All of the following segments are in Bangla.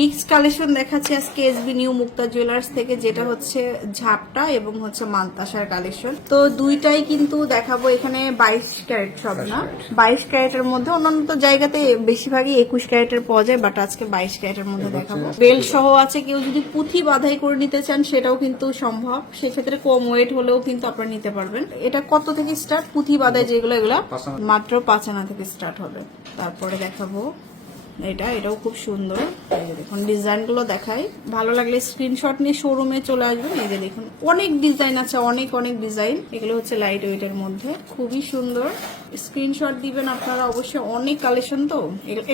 মিক্স কালেকশন দেখাচ্ছি আজকে এসবি নিউ মুক্তা জুয়েলার্স থেকে, যেটা হচ্ছে ঝাপটা এবং হচ্ছে মান্তাসার কালেকশন। তো দুইটাই কিন্তু দেখাবো এখানে 22 ক্যারেট সব না, 22 ক্যারেটের মধ্যে। অন্যান্য তো জায়গাতে বেশিরভাগই 21 ক্যারেটের পাওয়া যায়, বাট আজকে 22 ক্যারেটের মধ্যে দেখাবো। বেল সহ আছে, কেউ যদি পুঁথি বাধাই করে নিতে চান সেটাও কিন্তু সম্ভব, সেক্ষেত্রে কম ওয়েট হলেও কিন্তু আপনারা নিতে পারবেন। এটা কত থেকে স্টার্ট? পুঁথি বাধাই যেগুলো এগুলো মাত্র 5 আনা থেকে স্টার্ট হবে। তারপরে দেখাবো এটাও খুব সুন্দর। এই যে দেখুন ডিজাইন গুলো দেখাই, ভালো লাগলে স্ক্রিনশট নিয়ে শোরুমে চলে আসবেন। এই যে দেখুন অনেক ডিজাইন আছে, অনেক ডিজাইন। এগুলো হচ্ছে লাইট ওয়েটের মধ্যে, খুবই সুন্দর। স্ক্রিনশট দিবেন আপনারা অবশ্যই, অনেক কালেকশন তো।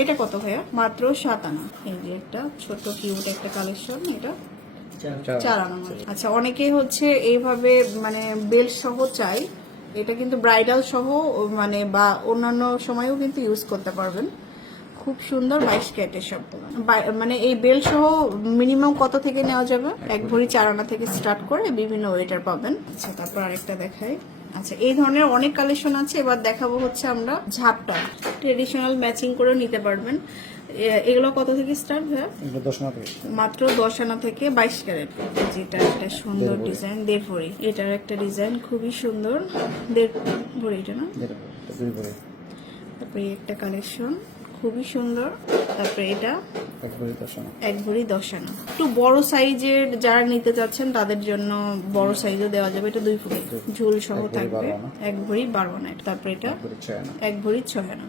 এটা কত ভাইয়া? মাত্র 7 আনা। এই যে একটা ছোট কিউট একটা কালেকশন, এটা 4 আনা। আচ্ছা, অনেকেই হচ্ছে এইভাবে মানে বেল সহ চাই, এটা কিন্তু ব্রাইডাল সহ মানে বা অন্যান্য সময়ও কিন্তু ইউজ করতে পারবেন। খুব সুন্দর 22 ক্যারেটের সবগুলো। মানে এই বেল সহ মিনিমাম কত থেকে নেওয়া যাবে? 1 ভরি 4 আনা থেকে স্টার্ট করে বিভিন্ন ওয়েটার পাবেন। আচ্ছা, তারপর আরেকটা দেখাই। আচ্ছা, এই ধরনের অনেক কালেকশন আছে। এবার দেখাবো হচ্ছে আমরা ঝাপটা, ট্রেডিশনাল ম্যাচিং করে নিতে পারবেন। এগুলো কত থেকে স্টার্ট হয়? মাত্র 10 আনা থেকে 22 ক্যারেট। যেটা একটা সুন্দর ডিজাইন, 1.5 ভরি। এটার একটা ডিজাইন খুবই সুন্দর, 1.5 ভরি এটা না। তারপরে একটা কালেকশন খুবই সুন্দর। তারপরে এটা 1 ভরি 10 আনা। একটু বড় সাইজের যারা নিতে চাচ্ছেন তাদের জন্য বড় সাইজও দেওয়া যাবে। এটা 2 ভরি ঝুল সহ থাকবে, 1 ভরি 12 আনা। তারপরে এটা 1 ভরি 6 আনা।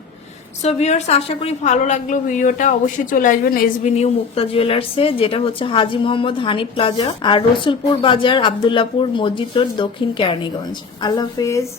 সো ভিউয়ার্স, আশা করি ভালো লাগলো ভিডিওটা। অবশ্যই চলে আসবেন এসবি নিউ মুক্তা জুয়েলার্সে, যেটা হচ্ছে হাজী মোহাম্মদ হানি প্লাজা আর রসুলপুর বাজার, আব্দুল্লাহপুর মসজিদ রোড, দক্ষিণ কেরানীগঞ্জ। আল্লাহ হাফেজ।